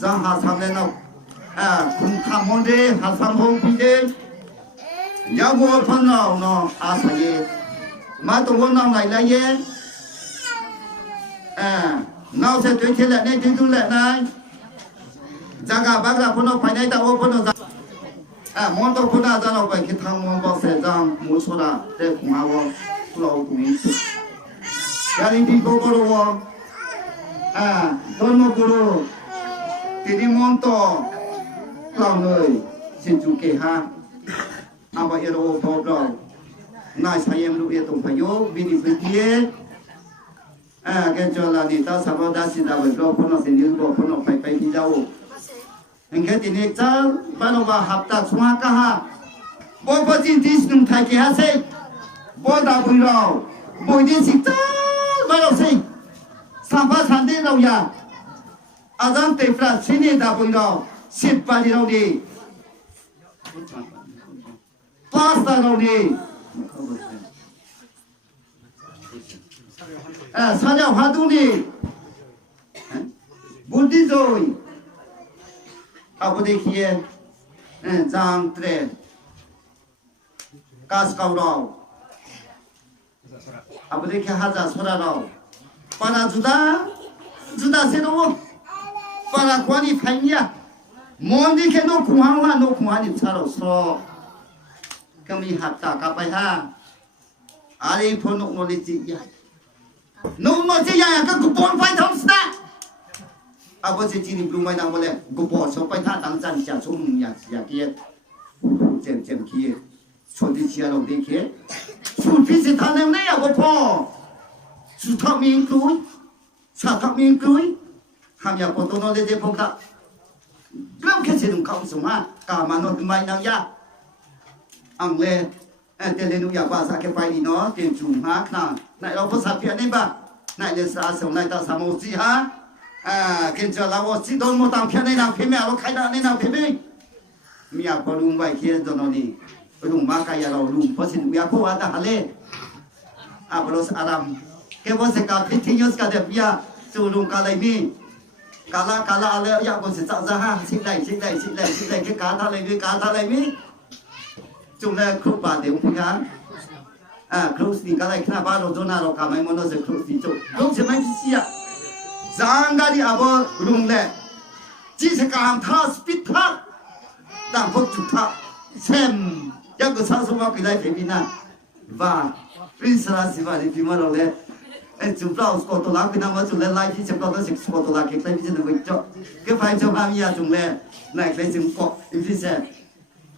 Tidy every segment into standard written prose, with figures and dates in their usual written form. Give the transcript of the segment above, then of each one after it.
จะหาทำเลยเนาะคุณทำคนดีหาทำคนดียาวบัวพันเราเนาะอาศัยมาตัวน้องไหนละเย่น้องเสร็จด้วยเฉลี่ยในที่ดูแลนายจากการบักระพนภายในตะวันพนจะมองตัวพนจะเราไปคิดทางมองบอกเสียจังมุสระเด็กของเราเราตรงนี้ยาลิดีโกโกโรโดนโมโกโรทีนี้มองตัวเราเลยสิจุเกฮะอาบะเอโรพอเรานายสายมรูเอตงพยศบินิฟิเกียแกจอลานิตาสาวดาสิดาเวกเราพนสินิลโกพนไปที่เจ้าเห็นแค่ที่นี่เจ้าบ้านว่าหับตาสมาก้าบ่ปจินที่สนุนไทยกี่ฮะสิบ่ดาวบุญเราบ่ดิสิเจ้าบ้านเราสิสัมภาษณ์ที่เราอยากอาจารย์เตปราชินีดาวบุญเราสิบปารีเราดีพาสต้าเราดี사자 화두니 부디조이 아버지키에 장트레 가스카우라우 아버지키 하자 소라라우 빠라 주다 세노 빠라 관이 파이야 뭔디케 너 공항화 너 공항이 차로서 그럼 이 합다 가빠이하 아리 포노 놀리지야 너무 멋지야 그 구본 파이 덤스다 아버지 지니 블루마이 나올래 구본 소파이 다 당장자 좀야 야기에 잼 기에 소디치아로 되게 술피스 타는 내야 고포 수타민 그이 사타민 그이 함야 포도노 레제 봉다 그렇게 지금 가우스마 까마노 마이 나야 앙레 텔레누야 바사케 파이노 템중하 나 nàyเราภาษาเพียนี่บ้าไหนเรื่องสาสงไหนตาสามโมจีฮะเกินจะเราว่าสิโดนโมตามเพียนี่นะเพียแม่เราใครได้นี่นะเพียไม่มีอยากพอลุงไว้เคียนจนนี่ลุงมากายเราลุงเพราะสิ่งอยากพูดว่าแต่ฮะเล่พอเราอารามแค่ว่าสิ่งการพิธียศการเดียบยาจูลุงกาเลยมีกาลอะไรอยากคนสิจ้าฮะสิ่งใดแค่การทะเลมีจุ่มเลยครูบาเดี๋ยวพี่กันครูสิก็ได้ขนาดบ้านเราโดนเราทำให้มันรู้สึกครูสิจุครูจะไม่เสียจังการที่อาบรุ่งเล่จีสการท่าสปิดท่าต่างพวกจุดท่าเช่นยังก็สร้างสมบัติไปได้เพียงนั้นว่าปริศนาสิว่าที่มาเราเลยจุดเราสกอตลาคือน้ำว่าจุดเล่ไล่ที่จะก็ต้องสกอตลาเก็บได้พิจารณาวิจารณ์ก็ไปจะพามีจุดเล่ในใครจึงเกาะอินฟิเซน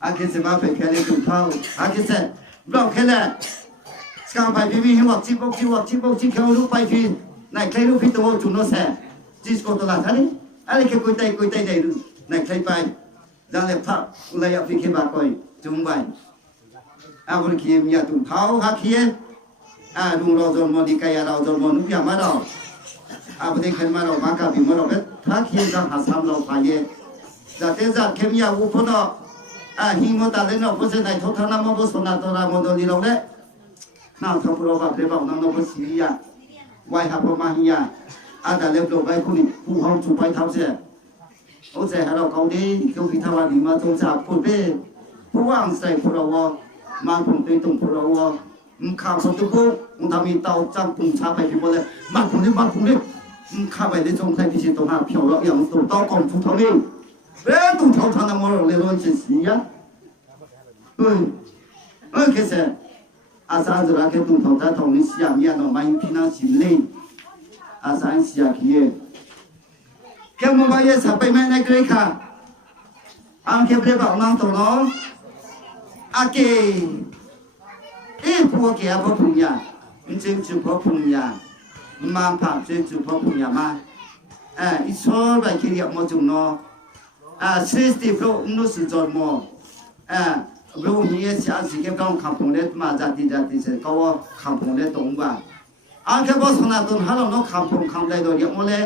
อาคิดจะมาเป็นแค่เรื่องจุดเท่าอาคิดเซนเราแค่เล่สกังไปพี่ให้วัดจีบเขาลูกไปพี่นายใครลูกพี่ตัวจุนโนเซ่จีสโกตลาดท่านี้อะไรแค่กุยใจได้รู้นายใครไปดังเล็บทักเลยอยากพี่แค่บาก่อยจุ่มไปคนเขียนมีตุ่มเท้าฮักเขียนลุงเราจนมันดีกายเราจนมันนุ๊กยามาเราประเด็นขึ้นมาเราบางกับพี่มาเราเป็นทักเขียนจะหาซ้ำเราไปเย่จะเตะจัดเข้มยาวุ้พนหิมตาเล่นเราเพราะฉะนั้นทุกท่านนำมาบุษนาตัวเราโมเดลเราเนี่ยน่าทำเราแบบเรียบร้อยนั่งนบสียาไว้หับมาหิยาแต่เรียบร้อยไปคุณผู้ห้องจุไปทำเสียโอ้เสียเราเขาดีเขาพิธาวันมาตรงจากพูดไปผู้ว่างใส่ผู้เราว่ามาผมตีตรงผู้เราว่าข่าวสตุกุมันทำมีเตาจังปุ่งชาไปที่บนเลยมาผมนี่ข้าไปในจงใจพิชิตตรงหาเพียวเราอย่างตุ่มเตากองทุกท่านี้เป็นตุ่มเท่าทางนั้นเราเรียนรู้เฉยๆแค่เสียอาสาจะรักแค่ตุ่มเท่าท่าทองนี้เสียมีอะไรไม่พินาศสิเลยอาสาเสียขี้แค่มาไปยังสับไปไม่ในกรีค่ะอันแค่เปรียบเอานั่งตรงน้องอาเกพวกแกพวกพุ่งยาจึงจุพวกพุ่งยามาผ่าจึงจุพวกพุ่งยามาอีชอบไปคิดอยากมาจุนอสิสติโปรนุสิจอดมรู้เหี้ยชาสิเก็บกองขับพงเล็ดมาจัดที่เสร็จก็ว่าขับพงเล็ดตรงบ้านอันแค่พอสนาตุนฮัลโหลน้องขับพงขับได้โดยเดียวมาเลย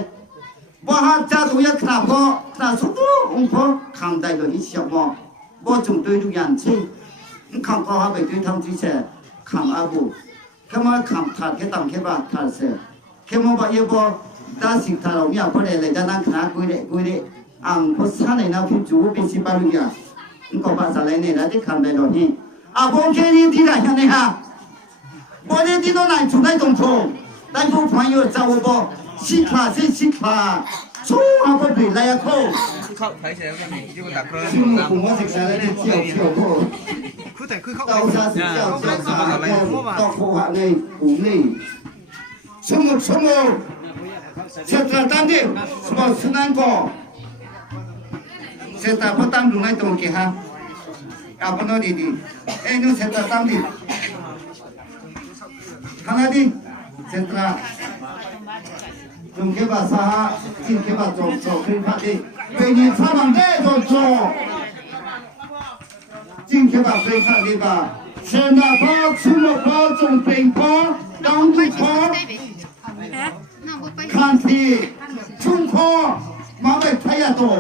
บ่ฮัจัดตัวยักษ์ขนาดก็ขนาดสุดตัวองค์พ่อขับได้โดยที่เสียบ่บ่จงตัวทุกอย่างใช่ขับก็หาไปด้วยทำที่เสร็จขับอาบุแค่มาขับถัดแค่ต่ำแค่บาดถัดเสร็จแค่มาบ่เยอะบ่ด้านสิ่งที่เราเนี่ยพอได้เลยด้านนั้นขนาดกุยเด็ ang ko sana na ku ju bi si ba lu ya ko ba sa lai ne da ti kham dai do ni a bo ke ni ti da ya ne ha bo ne ti do nai chu dai dong chong dai bu朋友找我不西卡是西卡冲啊不对来呀口เข้าใช้เสียงกันนี่ที่มันดักเครื่อง 是我我是啥来的叫叫口 คือแต่คือเข้า 到啥是叫叫啥到口下内湖内什么什么现在当地什么是哪个现在不当中来东给哈啊不弄的的哎你现在当地看哪的现在中给把啥进给把做做可以看的对你采访的做做进给把可以看的吧现在包什么包中平包当地包看题中科马尾太阳多